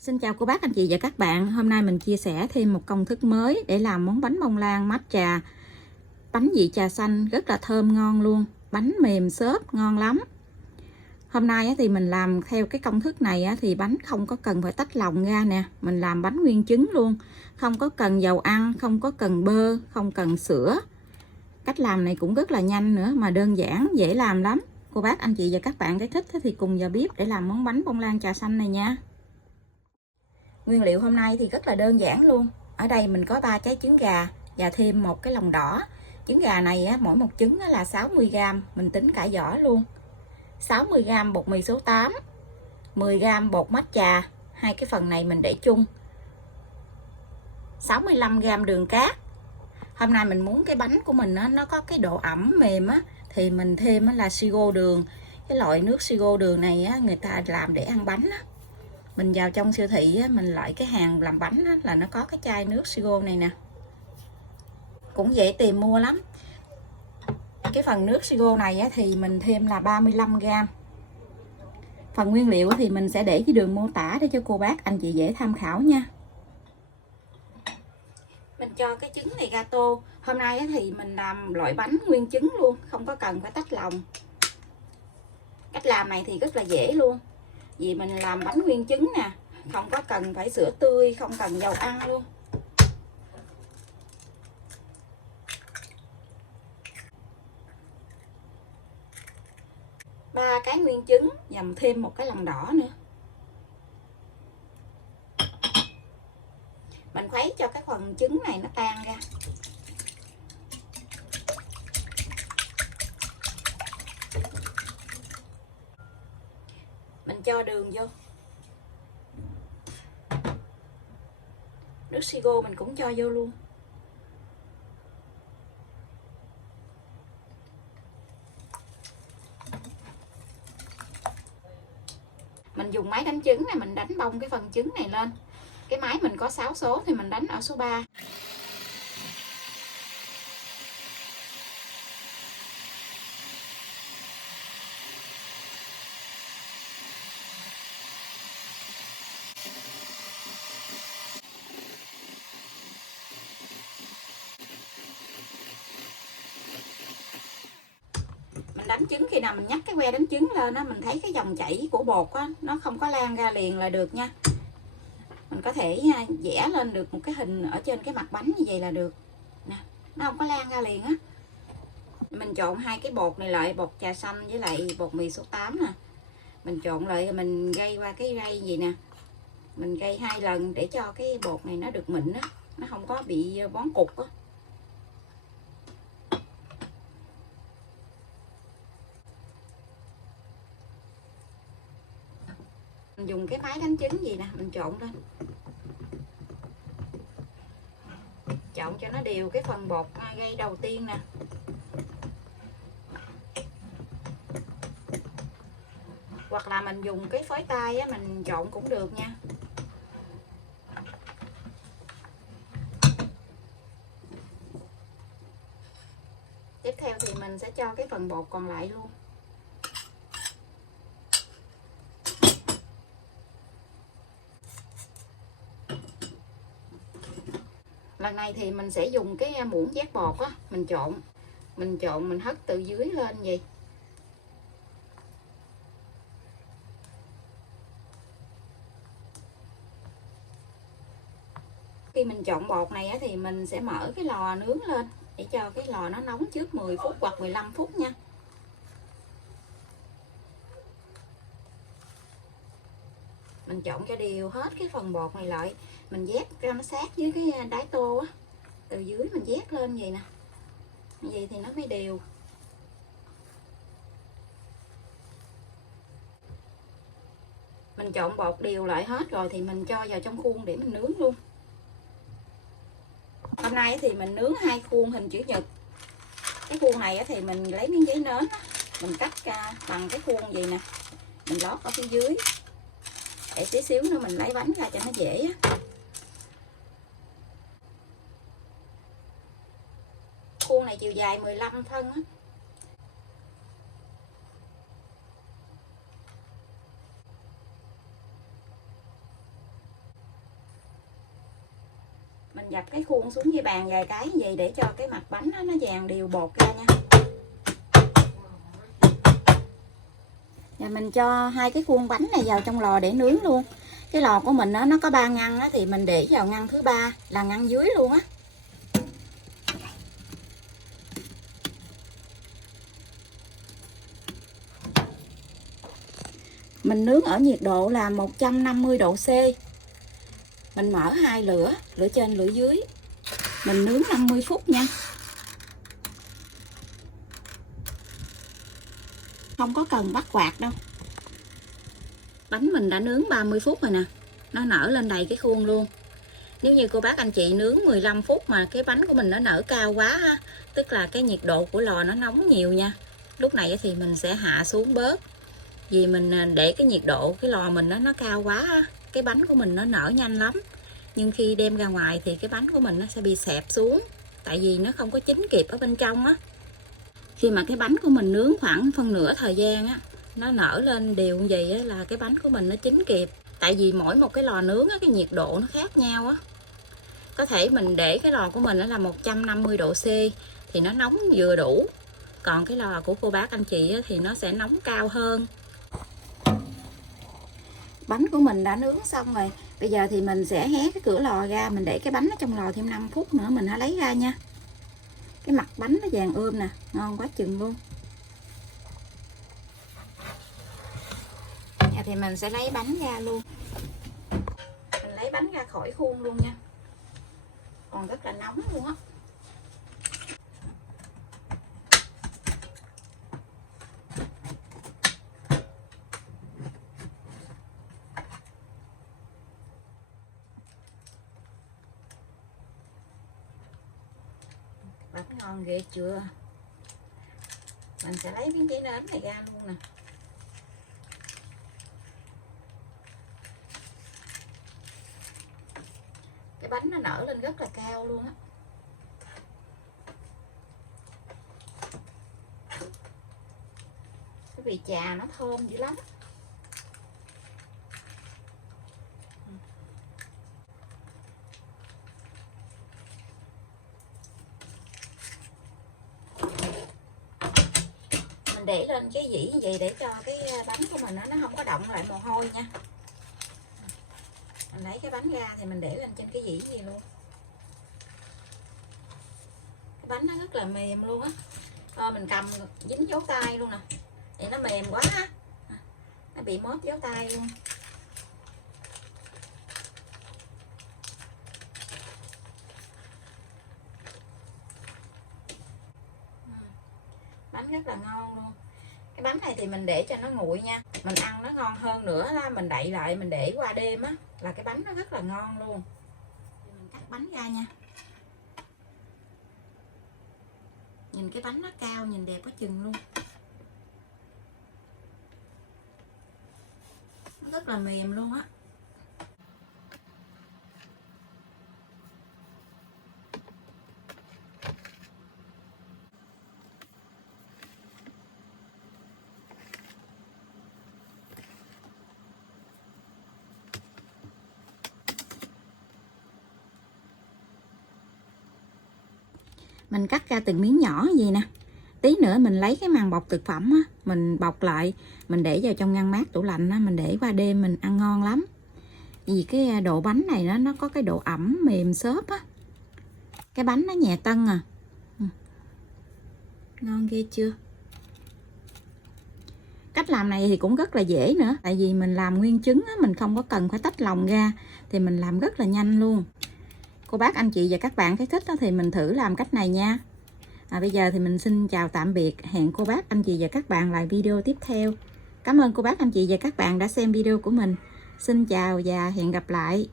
Xin chào cô bác, anh chị và các bạn. Hôm nay mình chia sẻ thêm một công thức mới để làm món bánh bông lan matcha. Bánh vị trà xanh rất là thơm ngon luôn. Bánh mềm xốp ngon lắm. Hôm nay thì mình làm theo cái công thức này thì bánh không có cần phải tách lòng ra nè. Mình làm bánh nguyên trứng luôn. Không có cần dầu ăn, không có cần bơ, không cần sữa. Cách làm này cũng rất là nhanh nữa mà đơn giản, dễ làm lắm. Cô bác, anh chị và các bạn thấy thích thì cùng vào bếp để làm món bánh bông lan trà xanh này nha. Nguyên liệu hôm nay thì rất là đơn giản luôn. Ở đây mình có 3 trái trứng gà và thêm một cái lòng đỏ. Trứng gà này mỗi một trứng là 60g, mình tính cả vỏ luôn. 60g bột mì số 8, 10g bột matcha, hai cái phần này mình để chung. 65g đường cát. Hôm nay mình muốn cái bánh của mình nó có cái độ ẩm mềm thì mình thêm là siro đường. Cái loại nước siro đường này người ta làm để ăn bánh Mình vào trong siêu thị mình loại cái hàng làm bánh là nó có cái chai nước siro này nè, cũng dễ tìm mua lắm. Cái phần nước siro này thì mình thêm là 35g. Phần nguyên liệu thì mình sẽ để cái đường mô tả để cho cô bác anh chị dễ tham khảo nha. Mình cho cái trứng này ra tô. Hôm nay thì mình làm loại bánh nguyên trứng luôn, không có cần phải tách lòng. Cách làm này thì rất là dễ luôn, vì mình làm bánh nguyên trứng nè, không có cần phải sữa tươi, không cần dầu ăn luôn. Ba cái nguyên trứng dầm thêm một cái lòng đỏ nữa. Mình khuấy cho cái phần trứng này nó tan ra. Mình cho đường vô. Nước siro mình cũng cho vô luôn. Mình dùng máy đánh trứng này, mình đánh bông cái phần trứng này lên. Cái máy mình có 6 số thì mình đánh ở số 3. Mình đánh trứng, khi nào mình nhắc cái que đánh trứng lên mình thấy cái dòng chảy của bột nó không có lan ra liền là được nha. Mình có thể vẽ lên được một cái hình ở trên cái mặt bánh như vậy là được nè, nó không có lan ra liền Mình trộn hai cái bột này lại, bột trà xanh với lại bột mì số 8 nè. Mình trộn lại, mình gây qua cái rây gì nè, mình gây 2 lần để cho cái bột này nó được mịn nó không có bị bón cục Mình dùng cái máy đánh trứng gì nè, mình trộn lên, trộn cho nó đều cái phần bột gây đầu tiên nè. Hoặc là mình dùng cái phới tay mình trộn cũng được nha. Tiếp theo thì mình sẽ cho cái phần bột còn lại luôn. Lần này thì mình sẽ dùng cái muỗng vét bột mình trộn, mình hất từ dưới lên vậy. Khi mình trộn bột này thì mình sẽ mở cái lò nướng lên để cho cái lò nó nóng trước 10 phút hoặc 15 phút nha. Mình trộn cho đều hết cái phần bột này lại, mình vét cho nó sát với cái đáy tô từ dưới mình vét lên vậy nè, như vậy thì nó mới đều. Mình trộn bột đều lại hết rồi thì mình cho vào trong khuôn để mình nướng luôn. Hôm nay thì mình nướng 2 khuôn hình chữ nhật. Cái khuôn này thì mình lấy miếng giấy nến mình cắt bằng cái khuôn vậy nè, mình lót ở phía dưới để tí xíu nữa mình lấy bánh ra cho nó dễ Khuôn này chiều dài 15 phân Mình dập cái khuôn xuống với bàn vài cái như vậy để cho cái mặt bánh nó vàng đều bột ra nha. Và mình cho 2 cái khuôn bánh này vào trong lò để nướng luôn. Cái lò của mình nó có 3 ngăn thì mình để vào ngăn thứ 3 là ngăn dưới luôn á. Mình nướng ở nhiệt độ là 150 độ C. Mình mở 2 lửa, lửa trên lửa dưới. Mình nướng 50 phút nha. Không có cần bắt quạt đâu. Bánh mình đã nướng 30 phút rồi nè. Nó nở lên đầy cái khuôn luôn. Nếu như cô bác anh chị nướng 15 phút mà cái bánh của mình nó nở cao quá ha, tức là cái nhiệt độ của lò nó nóng nhiều nha. Lúc này thì mình sẽ hạ xuống bớt. Vì mình để cái nhiệt độ cái lò mình nó cao quá ha, cái bánh của mình nó nở nhanh lắm. Nhưng khi đem ra ngoài thì cái bánh của mình nó sẽ bị xẹp xuống. Tại vì nó không có chín kịp ở bên trong á. Khi mà cái bánh của mình nướng khoảng phân nửa thời gian á, nó nở lên đều như vậy á, là cái bánh của mình nó chín kịp. Tại vì mỗi một cái lò nướng á, cái nhiệt độ nó khác nhau á. Có thể mình để cái lò của mình là 150 độ C thì nó nóng vừa đủ. Còn cái lò của cô bác anh chị á, thì nó sẽ nóng cao hơn. Bánh của mình đã nướng xong rồi. Bây giờ thì mình sẽ hé cái cửa lò ra. Mình để cái bánh ở trong lò thêm 5 phút nữa mình hãy lấy ra nha. Cái mặt bánh nó vàng ươm nè, ngon quá chừng luôn. Giờ thì mình sẽ lấy bánh ra luôn. Mình lấy bánh ra khỏi khuôn luôn nha. Còn rất là nóng luôn á. Bánh ngon ghê chưa. Mình sẽ lấy miếng giấy nến này ra luôn nè. Cái bánh nó nở lên rất là cao luôn á. Cái vị trà nó thơm dữ lắm. Mình để lên cái dĩ như vậy để cho cái bánh của mình nó không có động lại mồ hôi nha. Mình lấy cái bánh ra thì mình để lên trên cái dĩ gì luôn. Cái bánh nó rất là mềm luôn á. Mình cầm dính dấu tay luôn nè. Vậy nó mềm quá á. Nó bị móp dấu tay luôn. Bánh rất là ngon luôn. Cái bánh này thì mình để cho nó nguội nha. Mình ăn nó ngon hơn nữa là mình đậy lại mình để qua đêm á, là cái bánh nó rất là ngon luôn. Mình cắt bánh ra nha. Nhìn cái bánh nó cao, nhìn đẹp quá chừng luôn. Nó rất là mềm luôn á. Mình cắt ra từng miếng nhỏ gì nè. Tí nữa mình lấy cái màng bọc thực phẩm á, mình bọc lại, mình để vào trong ngăn mát tủ lạnh á, mình để qua đêm mình ăn ngon lắm. Vì cái độ bánh này nó có cái độ ẩm mềm xốp á. Cái bánh nó nhẹ tân à. Ngon ghê chưa. Cách làm này thì cũng rất là dễ nữa. Tại vì mình làm nguyên trứng á, mình không có cần phải tách lòng ra. Thì mình làm rất là nhanh luôn. Cô bác anh chị và các bạn thấy thích đó, thì mình thử làm cách này nha. Bây giờ thì mình xin chào tạm biệt. Hẹn cô bác anh chị và các bạn lại video tiếp theo. Cảm ơn cô bác anh chị và các bạn đã xem video của mình. Xin chào và hẹn gặp lại.